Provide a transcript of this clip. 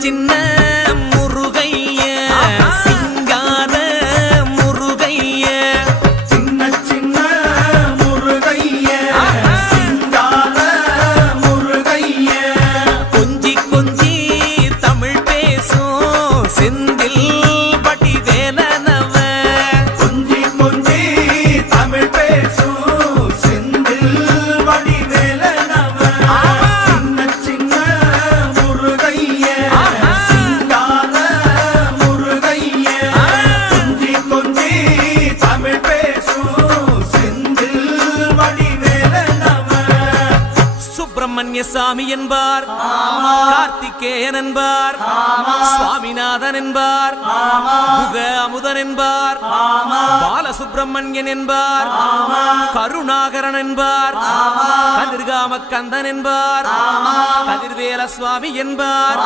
சின்ன முருகைய சிங்கார முருகைய சின்ன சின்ன முருகைய சிங்கார முருகைய கொஞ்சி கொஞ்சி தமிழ் பேசும் செந்தில் பட்டி வேலனவ கொஞ்சி கொஞ்சி தமிழ் பேசும் செந்தில் பட்டி வேலனவ சின்ன சின்ன முருகைய சிங்கார முருகைய கொஞ்சி கொஞ்சி தமிழ் பேசும் செந்தில் பட்டி வேலனவ சுப்பிரமணிய சாமி என்பார் கார்த்திகேயன் என்பார் சுவாமிநாதன் என்பார் முக அமுதன் என்பார் பாலசுப்பிரமணியன் என்பார் கருணாகரன் என்பார் கதிர்காம கந்தன் என்பார் கதிர்வேல சுவாமி என்பார்